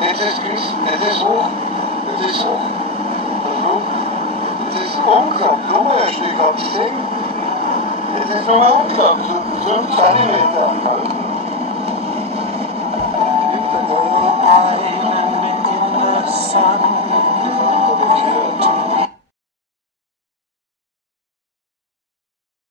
Jetzt ist gewiss, jetzt ist hoch. Jetzt ist hoch. Schau. Jetzt ist umgeklappt. Rumrüstung, habt ihr gesehen? Jetzt ist nochmal umgeklappt. 5 cm.